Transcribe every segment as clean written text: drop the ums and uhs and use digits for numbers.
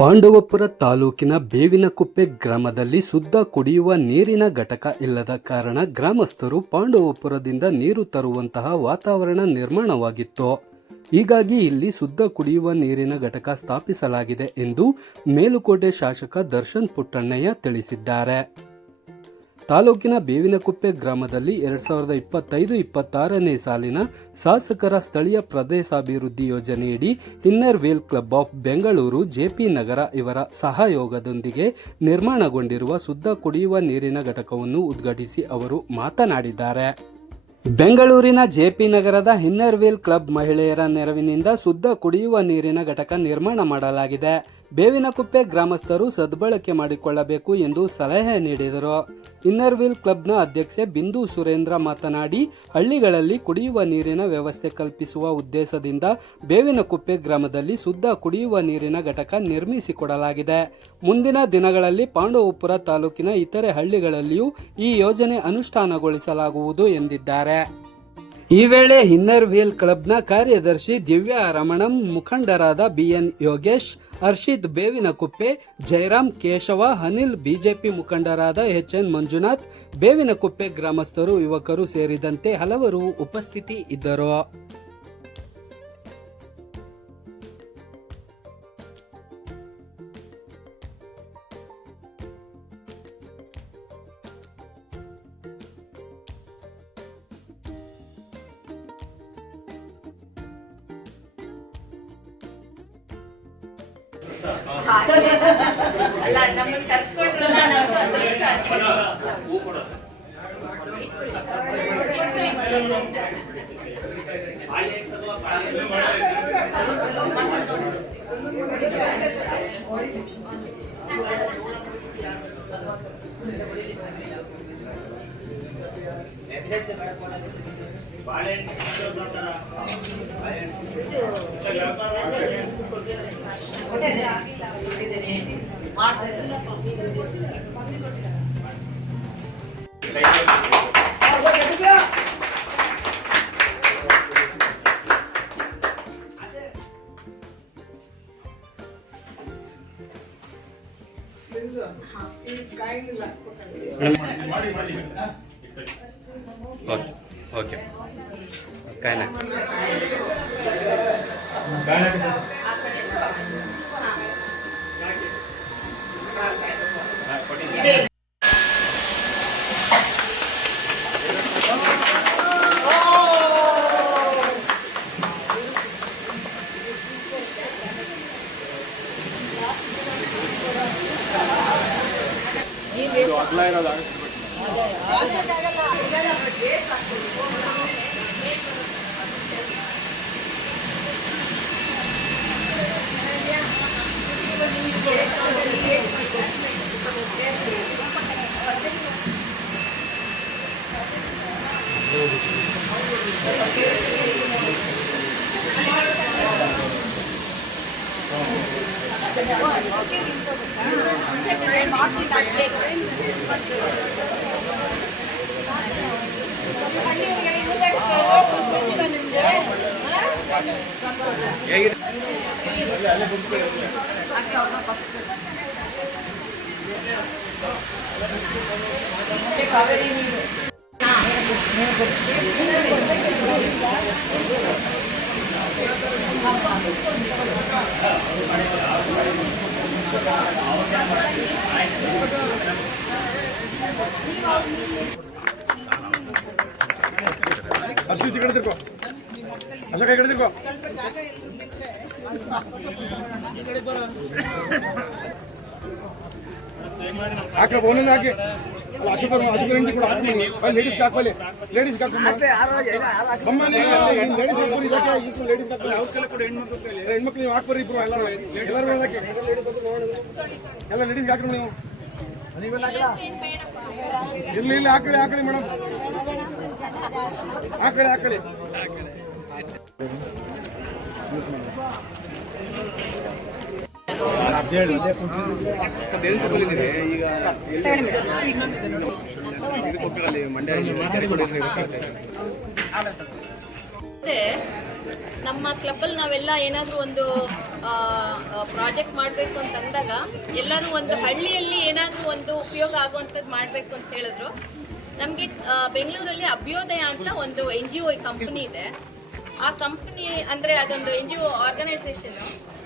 ಪಾಂಡವಪುರ ತಾಲೂಕಿನ ಬೇವಿನಕುಪ್ಪೆ ಗ್ರಾಮದಲ್ಲಿ ಶುದ್ಧ ಕುಡಿಯುವ ನೀರಿನ ಘಟಕ ಇಲ್ಲದ ಕಾರಣ ಗ್ರಾಮಸ್ಥರು ಪಾಂಡವಪುರದಿಂದ ನೀರು ತರುವಂತಹ ವಾತಾವರಣ ನಿರ್ಮಾಣವಾಗಿತ್ತು. ಹೀಗಾಗಿ ಇಲ್ಲಿ ಶುದ್ಧ ಕುಡಿಯುವ ನೀರಿನ ಘಟಕ ಸ್ಥಾಪಿಸಲಾಗಿದೆ ಎಂದು ಮೇಲುಕೋಟೆ ಶಾಸಕ ದರ್ಶನ್ ಪುಟ್ಟಣ್ಣಯ್ಯ ತಿಳಿಸಿದ್ದಾರೆ. ತಾಲೂಕಿನ ಬೇವಿನಕುಪ್ಪೆ ಗ್ರಾಮದಲ್ಲಿ 2025-26ನೇ ಸಾಲಿನ ಶಾಸಕರ ಸ್ಥಳೀಯ ಪ್ರದೇಶಾಭಿವೃದ್ಧಿ ಯೋಜನೆಯಡಿ Inner Wheel Club of Bengaluru JP Nagar ಇವರ ಸಹಯೋಗದೊಂದಿಗೆ ನಿರ್ಮಾಣಗೊಂಡಿರುವ ಶುದ್ಧ ಕುಡಿಯುವ ನೀರಿನ ಘಟಕವನ್ನು ಉದ್ಘಾಟಿಸಿ ಅವರು ಮಾತನಾಡಿದ್ದಾರೆ. ಬೆಂಗಳೂರಿನ ಜೆಪಿ ನಗರದ ಇನ್ನರ್ ವೀಲ್ ಕ್ಲಬ್ ಮಹಿಳೆಯರ ನೆರವಿನಿಂದ ಶುದ್ಧ ಕುಡಿಯುವ ನೀರಿನ ಘಟಕ ನಿರ್ಮಾಣ ಮಾಡಲಾಗಿದೆ. ಬೇವಿನಕುಪ್ಪೆ ಗ್ರಾಮಸ್ಥರು ಸದ್ಬಳಕೆ ಮಾಡಿಕೊಳ್ಳಬೇಕು ಎಂದು ಸಲಹೆ ನೀಡಿದರು. ಇನ್ನರ್ ವೀಲ್ ಕ್ಲಬ್ನ ಅಧ್ಯಕ್ಷೆ ಬಿಂದು ಸುರೇಂದ್ರ ಮಾತನಾಡಿ, ಹಳ್ಳಿಗಳಲ್ಲಿ ಕುಡಿಯುವ ನೀರಿನ ವ್ಯವಸ್ಥೆ ಕಲ್ಪಿಸುವ ಉದ್ದೇಶದಿಂದ ಬೇವಿನಕುಪ್ಪೆ ಗ್ರಾಮದಲ್ಲಿ ಶುದ್ಧ ಕುಡಿಯುವ ನೀರಿನ ಘಟಕ ನಿರ್ಮಿಸಿಕೊಡಲಾಗಿದೆ. ಮುಂದಿನ ದಿನಗಳಲ್ಲಿ ಪಾಂಡವಪುರ ತಾಲೂಕಿನ ಇತರೆ ಹಳ್ಳಿಗಳಲ್ಲಿಯೂ ಈ ಯೋಜನೆ ಅನುಷ್ಠಾನಗೊಳಿಸಲಾಗುವುದು ಎಂದಿದ್ದಾರೆ. ಈ ವೇಳೆ ಇನ್ನರ್ ವೀಲ್ ಕ್ಲಬ್ನ ಕಾರ್ಯದರ್ಶಿ ದಿವ್ಯಾ ರಮಣಂ, ಮುಖಂಡರಾದ ಬಿಎನ್ ಯೋಗೇಶ್, ಹರ್ಷಿತ್ ಬೇವಿನಕುಪ್ಪೆ, ಜಯರಾಮ್, ಕೇಶವ, ಅನಿಲ್, ಬಿಜೆಪಿ ಮುಖಂಡರಾದ ಎಚ್ಎನ್ ಮಂಜುನಾಥ್, ಬೇವಿನಕುಪ್ಪೆ ಗ್ರಾಮಸ್ಥರು, ಯುವಕರು ಸೇರಿದಂತೆ ಹಲವರು ಉಪಸ್ಥಿತಿ ಇದ್ದರು. ಅಲ್ಲ ನಮ್ಮನ್ನು ಕರ್ಸ್ಕೊಂಡ್ರಲ್ಲ ನಾವು ಓಕೆ ಕಾಯ್ನ ಅಗಲ ಇರೋದು ಹರ್ಷಿತ್ ಈ ಕಡೆ ತಿರ್ಕೋ, ಅಶೋಕ ಈ ಕಡೆ ತಿರ್ಕೋ. ಹಾಕ್ರ ಒಂದೊಂದು ಹಾಕಿ. ಅಶೋಕ ಇಂಟಿ ಕೂಡ ಹಾಕಿ. ಲೇಡೀಸ್ ಹಾಕೋಲಿ, ಲೇಡೀಸ್ ಹಾಕಮ್ಮ, ಲೇಡೀಸ್ ಹಾಕಿ. ಹೆಣ್ಮಕ್ಳು ನೀವು ಹಾಕ್ಬರ್ರಿ, ಇಬ್ರು ಎಲ್ಲರೂ ಹಾಕಿ. ಎಲ್ಲ ಲೇಡೀಸ್ ಹಾಕ್ರಿ ನೀವು. ಇಲ್ಲಿ ಹಾಕಳಿ ಮೇಡಮ್, ಹಾಕಳಿ. ಮಂಡ್ಯ ನಮ್ಮ ಕ್ಲಬ್ಬಲ್ಲಿ ನಾವೆಲ್ಲ ಏನಾದರೂ ಒಂದು ಪ್ರಾಜೆಕ್ಟ್ ಮಾಡಬೇಕು ಅಂತ ಅಂದಾಗ ಎಲ್ಲರೂ ಒಂದು ಹಳ್ಳಿಯಲ್ಲಿ ಏನಾದರೂ ಒಂದು ಉಪಯೋಗ ಆಗುವಂಥದ್ದು ಮಾಡಬೇಕು ಅಂತ ಹೇಳಿದ್ರು. ನಮಗೆ ಬೆಂಗಳೂರಲ್ಲಿ ಅಭ್ಯೋದಯ ಅಂತ ಒಂದು NGO ಕಂಪನಿ ಇದೆ. ಆ ಕಂಪನಿ ಅಂದರೆ ಅದೊಂದು NGO ಆರ್ಗನೈಸೇಷನ್.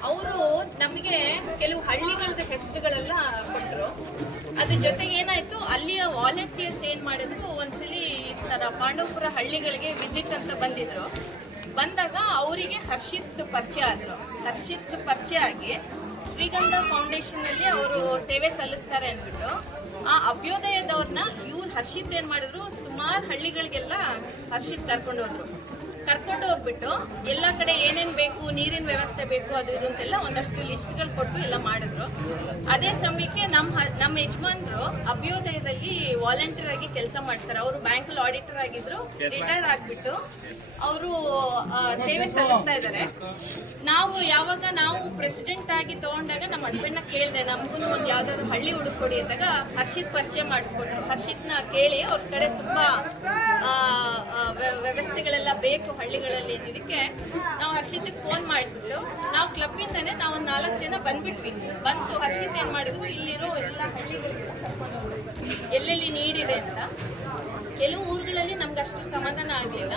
ಅವರು ನಮಗೆ ಕೆಲವು ಹಳ್ಳಿಗಳದ ಹೆಸರುಗಳೆಲ್ಲ ಕೊಟ್ಟರು. ಅದ್ರ ಜೊತೆಗೆ ಏನಾಯಿತು, ಅಲ್ಲಿಯ ವಾಲಂಟಿಯರ್ಸ್ ಏನು ಮಾಡಿದ್ರು, ಒಂದ್ಸಲಿ ಈ ಥರ ಪಾಂಡವಪುರ ಹಳ್ಳಿಗಳಿಗೆ ವಿಸಿಟ್ ಅಂತ ಬಂದಿದ್ರು. ಬಂದಾಗ ಅವರಿಗೆ ಹರ್ಷಿತ್ ಪರಿಚಯ ಆದರು. ಹರ್ಷಿತ್ ಪರಿಚಯ ಆಗಿ ಶ್ರೀಗಂಧ ಫೌಂಡೇಶನಲ್ಲಿ ಅವರು ಸೇವೆ ಸಲ್ಲಿಸ್ತಾರೆ ಅಂದ್ಬಿಟ್ಟು ಆ ಅಭ್ಯೋದಯದವ್ರನ್ನ ಇವ್ರು ಹರ್ಷಿತ್ ಏನು ಮಾಡಿದ್ರು, ಸುಮಾರು ಹಳ್ಳಿಗಳಿಗೆಲ್ಲ ಹರ್ಷಿತ್ ಕರ್ಕೊಂಡು ಹೋಗ್ಬಿಟ್ಟು ಎಲ್ಲ ಕಡೆ ಏನೇನು ಬೇಕು, ನೀರಿನ ವ್ಯವಸ್ಥೆ ಬೇಕು, ಅದು ಇದು ಅಂತೆಲ್ಲ ಒಂದಷ್ಟು ಲಿಸ್ಟ್ಗಳು ಕೊಟ್ಟು ಎಲ್ಲ ಮಾಡಿದ್ರು. ಅದೇ ಸಮಯಕ್ಕೆ ನಮ್ಮ ಯಜಮಾನ್ರು ಅಭ್ಯೋದಯದಲ್ಲಿ ವಾಲಂಟಿಯರ್ ಆಗಿ ಕೆಲಸ ಮಾಡ್ತಾರೆ. ಅವರು ಬ್ಯಾಂಕಲ್ಲಿ ಆಡಿಟರ್ ಆಗಿದ್ರು, ರಿಟೈರ್ ಆಗಿಬಿಟ್ಟು ಅವರು ಸೇವೆ ಸಲ್ಲಿಸ್ತಾ ಇದ್ದಾರೆ. ಯಾವಾಗ ನಾವು ಪ್ರೆಸಿಡೆಂಟ್ ಆಗಿ ತಗೊಂಡಾಗ ನಮ್ಮ ಹಸ್ಬೆಂಡ್ನ ಕೇಳಿದೆ, ನಮಗೂ ಒಂದು ಯಾವ್ದಾದ್ರು ಹಳ್ಳಿ ಹುಡುಕೊಡಿ ಅಂದಾಗ ಹರ್ಷಿತ್ ಪರಿಚಯ ಮಾಡಿಸ್ಕೊಟ್ರು. ಹರ್ಷಿತ್ನ ಕೇಳಿ ಅವ್ರ ಕಡೆ ತುಂಬಾ ವ್ಯವಸ್ಥೆಗಳೆಲ್ಲ ಬೇಕು ಹಳ್ಳಿಗಳಲ್ಲಿ. ಇದಕ್ಕೆ ನಾವು ಹರ್ಷಿತ್ಗೆ ಫೋನ್ ಮಾಡಿಬಿಟ್ಟು ನಾವು ಕ್ಲಬ್ಬಿಂದಾನೆ ನಾವು ಒಂದು 4 ಜನ ಬಂದ್ಬಿಟ್ವಿ. ಬಂದು ಹರ್ಷಿತ್ ಏನು ಮಾಡಿದ್ರು, ಇಲ್ಲಿರೋ ಎಲ್ಲ ಹಳ್ಳಿಗಳಿಗೆಲ್ಲ ಕರ್ಕೊಂಡು ಹೋಗ್ಬೇಕು ಎಲ್ಲೆಲ್ಲಿ ನೀಡಿದೆ ಅಂತ. ಕೆಲವು ಊರುಗಳಲ್ಲಿ ನಮ್ಗೆ ಅಷ್ಟು ಸಮಾಧಾನ ಆಗಲಿಲ್ಲ.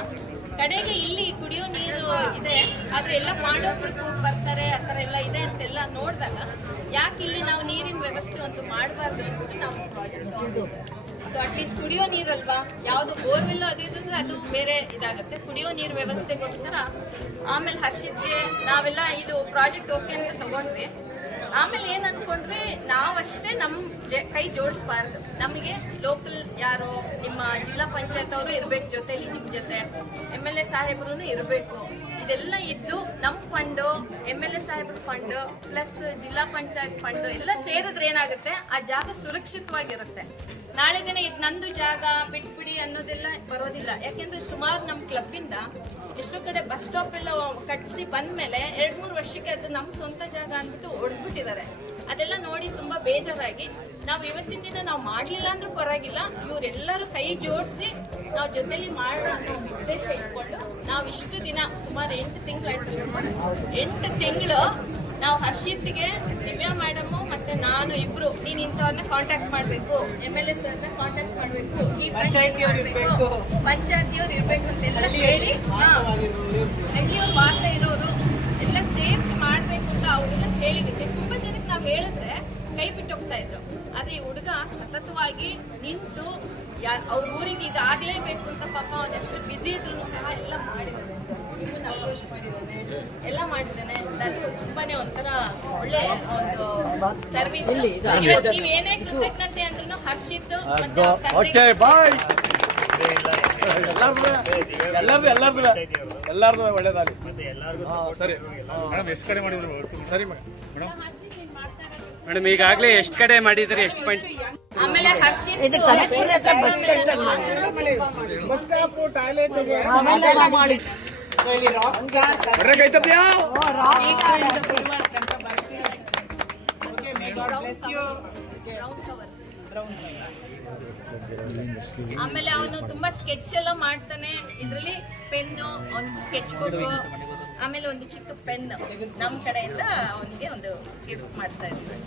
ಕಡೆಗೆ ಇಲ್ಲಿ ಕುಡಿಯೋ ನೀರು ಇದೆ, ಆದರೆ ಎಲ್ಲ ಪಾಂಡವಪುರಕ್ಕೆ ಹೋಗಿ ಬರ್ತಾರೆ, ಆ ಥರ ಎಲ್ಲ ಇದೆ ಅಂತೆಲ್ಲ ನೋಡಿದಾಗ ಯಾಕೆ ಇಲ್ಲಿ ನಾವು ನೀರಿನ ವ್ಯವಸ್ಥೆ ಒಂದು ಮಾಡಬಾರ್ದು ಅಂದ್ಬಿಟ್ಟು ನಾವು ಪ್ರಾಜೆಕ್ಟ್ ತೊಗೊಂಡಿದ್ದೆ. ಸೊ ಅಟ್ಲೀಸ್ಟ್ ಕುಡಿಯೋ ನೀರಲ್ವಾ, ಯಾವುದು ಬೋರ್ವೆಲ್ ಅದು ಇದ್ರೆ ಅದು ಬೇರೆ ಇದಾಗುತ್ತೆ. ಕುಡಿಯೋ ನೀರು ವ್ಯವಸ್ಥೆಗೋಸ್ಕರ ಆಮೇಲೆ ಹರ್ಷಿತ್ಗೆ ನಾವೆಲ್ಲ ಇದು ಪ್ರಾಜೆಕ್ಟ್ ಓಕೆ ಅಂತ ತಗೊಂಡ್ವಿ. ಆಮೇಲೆ ಏನು ಅಂದ್ಕೊಂಡ್ವಿ, ನಾವಷ್ಟೇ ನಮ್ಮ ಕೈ ಜೋಡಿಸ್ಬಾರ್ದು. ನಮಗೆ ಲೋಕಲ್ ಯಾರು ನಿಮ್ಮ ಜಿಲ್ಲಾ ಪಂಚಾಯತ್ ಅವರು ಇರಬೇಕು ಜೊತೆಲಿ, ನಿಮ್ಮ ಜೊತೆ MLA ಸಾಹೇಬ್ರು ಇರಬೇಕು. ಇದೆಲ್ಲ ಇದ್ದು ನಮ್ಮ ಫಂಡು, MLA ಸಾಹೇಬ್ರ ಫಂಡು ಪ್ಲಸ್ ಜಿಲ್ಲಾ ಪಂಚಾಯತ್ ಫಂಡು ಎಲ್ಲ ಸೇರಿದ್ರೆ ಏನಾಗುತ್ತೆ, ಆ ಜಾಗ ಸುರಕ್ಷಿತವಾಗಿರುತ್ತೆ. ನಾಳೆ ದಿನ ಇದು ನಂದು ಜಾಗ ಬಿಟ್ಬಿಡಿ ಅನ್ನೋದೆಲ್ಲ ಬರೋದಿಲ್ಲ. ಯಾಕೆಂದರೆ ಸುಮಾರು ನಮ್ಮ ಕ್ಲಬ್ಬಿಂದ ಎಷ್ಟೋ ಕಡೆ ಬಸ್ ಸ್ಟಾಪ್ ಎಲ್ಲ ಕಟ್ಟಿಸಿ ಬಂದಮೇಲೆ 2-3 ವರ್ಷಕ್ಕೆ ಅದು ನಮ್ಮ ಸ್ವಂತ ಜಾಗ ಅಂದ್ಬಿಟ್ಟು ಹೊಡೆದ್ಬಿಟ್ಟಿದ್ದಾರೆ. ಅದೆಲ್ಲ ನೋಡಿ ತುಂಬ ಬೇಜಾರಾಗಿ ನಾವು ಇವತ್ತಿನ ದಿನ ನಾವು ಮಾಡಲಿಲ್ಲ ಅಂದ್ರೂ ಪರವಾಗಿಲ್ಲ, ಇವರೆಲ್ಲರೂ ಕೈ ಜೋಡಿಸಿ ನಾವು ಜೊತೆಲಿ ಮಾಡೋಣ ಅನ್ನೋ ಒಂದು ಉದ್ದೇಶ ಇಟ್ಕೊಂಡು ನಾವು ಇಷ್ಟು ದಿನ ಸುಮಾರು 8 ತಿಂಗಳಾಯ್ತು. 8 ತಿಂಗಳು ನಾವು ಹರ್ಷಿತ್ಗೆ, ದಿವ್ಯಾ ಮೇಡಮು ಮತ್ತು ನಾನು ಇಬ್ಬರು, ನೀನು ಇಂಥವ್ರನ್ನ ಕಾಂಟ್ಯಾಕ್ಟ್ ಮಾಡಬೇಕು, MLA ಸರ್ನ ಕಾಂಟ್ಯಾಕ್ಟ್ ಮಾಡಬೇಕು, ಈ ಪಂಚಾಯತಿಯವ್ರು ಇರಬೇಕು ಅಂತೆಲ್ಲ ಹೇಳಿ, ಹಳ್ಳಿಯವ್ರು ವಾಸ ಇರೋರು ಎಲ್ಲ ಸೇರಿಸಿ ಮಾಡಬೇಕು ಅಂತ ಅವ್ರಿಗೆಲ್ಲ ಹೇಳಿದ್ದಕ್ಕೆ ತುಂಬ ಜನಕ್ಕೆ ನಾವು ಹೇಳಿದ್ರೆ ಕೈ ಬಿಟ್ಟು ಹೋಗ್ತಾ ಇದ್ರು. ಆದರೆ ಈ ಹುಡುಗ ಸತತವಾಗಿ ನಿಂತು ಅವ್ರ ಊರಿಗೆ ಇದಾಗಲೇಬೇಕು ಅಂತ ಪಾಪ ಅವನೆಷ್ಟು ಬ್ಯುಸಿ ಇದ್ರೂ ಸಹ ಎಲ್ಲ ಮಾಡಿದ್ದಾನೆ. ನಿಮ್ಮನ್ನು ಅಪ್ರೋಚ್ ಮಾಡಿದ್ದಾನೆ, ಎಲ್ಲ ಮಾಡಿದ್ದಾನೆ. ಅದು ತುಂಬಾನೇ ಒಂಥರ ಒಳ್ಳೆ ಒಂದು ಸರ್ವಿಸ್. ಇವತ್ತು ನೀವು ಏನೇ ಕೃತಜ್ಞತೆ ಅಂದ್ರೂ ಹರ್ಷಿತ್ ಮತ್ತೆ ಎಲ್ಲಾರ್ದು ಒಳ್ಳೇದಾಗಲಿ. ಸರಿ ಮೇಡಮ್, ಎಷ್ಟು ಕಡೆ ಮಾಡಿದ್ರು? ಸರಿ ಮೇಡಮ್, ಈಗಾಗಲೇ ಎಷ್ಟು ಕಡೆ ಮಾಡಿದ್ರೆ ಎಷ್ಟು ಪಾಯಿಂಟ್? ಆಮೇಲೆ ಹರ್ಷಿತ್ ಬಸ್ ಸ್ಟಾಪ್, ಟಾಯ್ಲೆಟ್ ಆಮೇಲೆ ಅವನು ತುಂಬಾ ಸ್ಕೆಚ್ ಎಲ್ಲ ಮಾಡ್ತಾನೆ. ಇದರಲ್ಲಿ ಪೆನ್ನು, ಒಂದು ಸ್ಕೆಚ್ ಬುಕ್, ಆಮೇಲೆ ಒಂದು ಚಿಕ್ಕ ಪೆನ್ ನಮ್ಮ ಕಡೆಯಿಂದ ಅವನಿಗೆ ಒಂದು ಗಿಫ್ಟ್ ಮಾಡ್ತಾ ಇದ್ವಿ.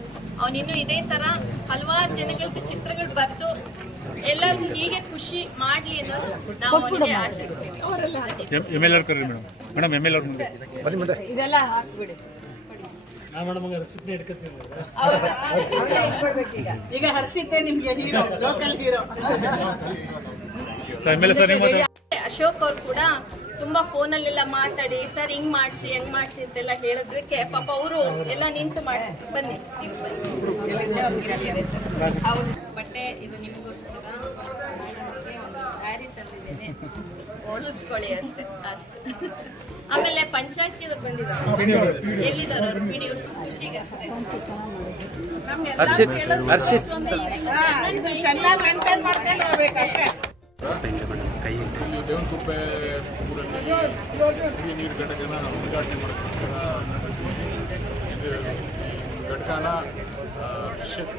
ಅವನಿನ್ನು ಇದೇ ತರ ಹಲವಾರು ಜನಗಳದ್ದು ಚಿತ್ರಗಳು ಬರೆದು ಎಲ್ಲರಿಗೂ ಹೀಗೆ ಖುಷಿ ಮಾಡ್ಲಿ ಅನ್ನೋದು ನಾವು ಅವನಿಗೆ ಆಶಿಸ್ತೀವಿ. ಇದೆಲ್ಲ ಹಾಕ್ಬಿಡಿ. ಈಗ ಹರ್ಷಿತೆ ನಿಮ್ಗೆ ಹೀರೋ, ಲೋಕಲ್ ಹೀರೋ. ಅಶೋಕ್ ಅವ್ರು ಕೂಡ ತುಂಬಾ ಫೋನಲ್ಲೆಲ್ಲ ಮಾತಾಡಿ, ಸರ್ ಹಿಂಗ್ ಮಾಡಿಸಿ ಹೆಂಗ್ ಮಾಡಿಸಿ ಅಂತೆಲ್ಲ ಹೇಳೋದಕ್ಕೆ ಪಾಪ ಅವರು ಎಲ್ಲ ನಿಂತು ಮಾಡಿ ಬನ್ನಿ ಅವ್ರ ಬಟ್ಟೆ ಇದು ನಿಮಗೋಸ್ಕರ ಮಾಡೋದಿಗೆ ಒಂದು ಸ್ಯಾರಿ ತಂದಿದ್ದೇನೆ, ಹೊಲಿಸ್ಕೊಳ್ಳಿ ಅಷ್ಟೇ. ಆಮೇಲೆ ಪಂಚಾಯತಿಯವ್ರು ಬಂದಿದ್ದಾರೆ, ಎಲ್ಲಿದ್ದಾರೆ ಅವ್ರು? PDO ಖುಷಿಗೆ ಅಷ್ಟೇ. ಇದು ಚೆನ್ನಾಗಿ ಮೇಂಟೈನ್ ಮಾಡ್ಕೊಂಡು ಹೋಗ್ಬೇಕಷ್ಟೇ. ದೇವನಕುಪ್ಪೆ ಊರಲ್ಲಿ ಕುಡಿಯ ನೀರು ಘಟಕನ ಉದ್ಘಾಟನೆ ಮಾಡೋಕ್ಕೋಸ್ಕರ ಇದು ಘಟಕನ ಅಶೋಕ್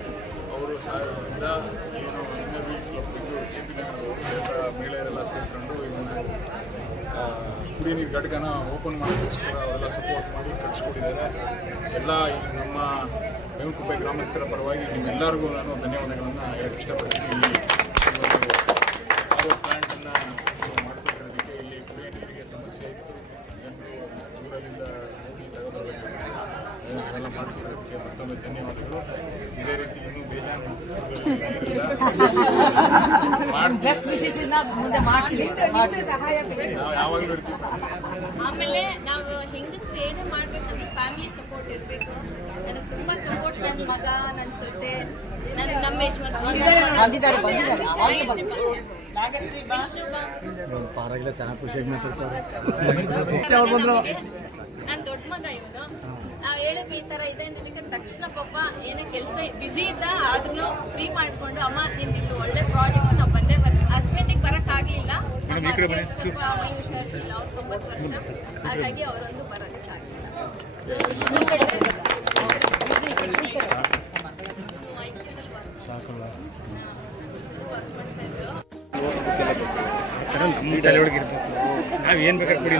ಅವರು ಸಹಾಯದಿಂದ ಏನು ಇನ್ನೊಬ್ಬ ಕ್ಲಬ್ಬಿದ್ದು JP ನಗರ ಮಹಿಳೆಯರೆಲ್ಲ ಸೇರಿಕೊಂಡು ಇದನ್ನು ಕುಡಿಯ ನೀರು ಘಟಕನ ಓಪನ್ ಮಾಡೋದಕ್ಕೋಸ್ಕರ ಅವರೆಲ್ಲ ಸಪೋರ್ಟ್ ಮಾಡಿ ಕಟ್ಸ್ಕೊಟ್ಟಿದ್ದಾರೆ. ಎಲ್ಲ ಈ ನಮ್ಮ ಬೇವಿನಕುಪ್ಪೆ ಗ್ರಾಮಸ್ಥರ ಪರವಾಗಿ ನಿಮ್ಮೆಲ್ಲರಿಗೂ ನಾನು ಧನ್ಯವಾದಗಳನ್ನು ಹೇಳಕ್ಕೆ ಇಷ್ಟಪಡ್ತೀನಿ. ಇಲ್ಲಿ ಒಂದು ಪ್ಲ್ಯಾಂಟನ್ನು ಮಾಡ್ಕೊಟ್ಟಿರೋದಕ್ಕೆ ಇಲ್ಲಿ ಕುಡಿಯ ನೀರಿಗೆ ಸಮಸ್ಯೆ ಇತ್ತು, ಜನರು ಊರಲ್ಲಿಂದ ಹೋಗಿ ತಗೊಂಡೋಗಬೇಕು, ಅದೆಲ್ಲ ಮಾಡಿಕೊಡೋದಕ್ಕೆ ಮತ್ತೊಮ್ಮೆ ಧನ್ಯವಾದಗಳು. ಇದೇ ರೀತಿ ಇನ್ನೂ ಬೇಜಾರು ಮುಂದೆ ಮಾಡ್ತೀವಿ. ನಾವು ಯಾವಾಗಲೂ ಇರ್ತೀವಿ. ಆಮೇಲೆ ನಾವು ಹೆಂಗಸರು ಏನೇ ಮಾಡ್ಬೇಕಂದ್ರೆ ಫ್ಯಾಮಿಲಿ ಸಪೋರ್ಟ್ ಇರಬೇಕು. ನನಗೆ ತುಂಬ ಸಪೋರ್ಟ್ ನನ್ನ ಮಗ, ನನ್ನ ಸೊಸೆ, ನಮ್ಮ ಯಜಮಾನ ನನ್ನ ದೊಡ್ಡ ಮಗ ಇವನು. ನಾವು ಹೇಳಿದ್ವಿ ಈ ಥರ ಇದೆ ಅಂತ ತಕ್ಷಣ ಪಾಪ ಏನೋ ಕೆಲಸ ಬ್ಯುಸಿ ಇದ್ದ ಆದ್ರೂ ಫ್ರೀ ಮಾಡಿಕೊಂಡು ಅಮ್ಮ ನಿನ್ನ ಇಲ್ಲಿ ಒಳ್ಳೆ ಪ್ರಾಜೆಕ್ಟ್ ನಾವು ಬಂದೇ ಹಸ್ಬೆಂಡಿಗೆ ಬರೋಕ್ಕಾಗಲಿಲ್ಲ, ಸ್ವಲ್ಪ ಮೈ ಹುಷಾರಿಲ್ಲ, ಅವ್ರು 90 ವರ್ಷ, ಹಾಗಾಗಿ ಅವರೊಂದು ಬರೋದಕ್ಕಾಗಲಿಲ್ಲ. ನಾವು ಏನು ಬೇಕಾದ್ರೆ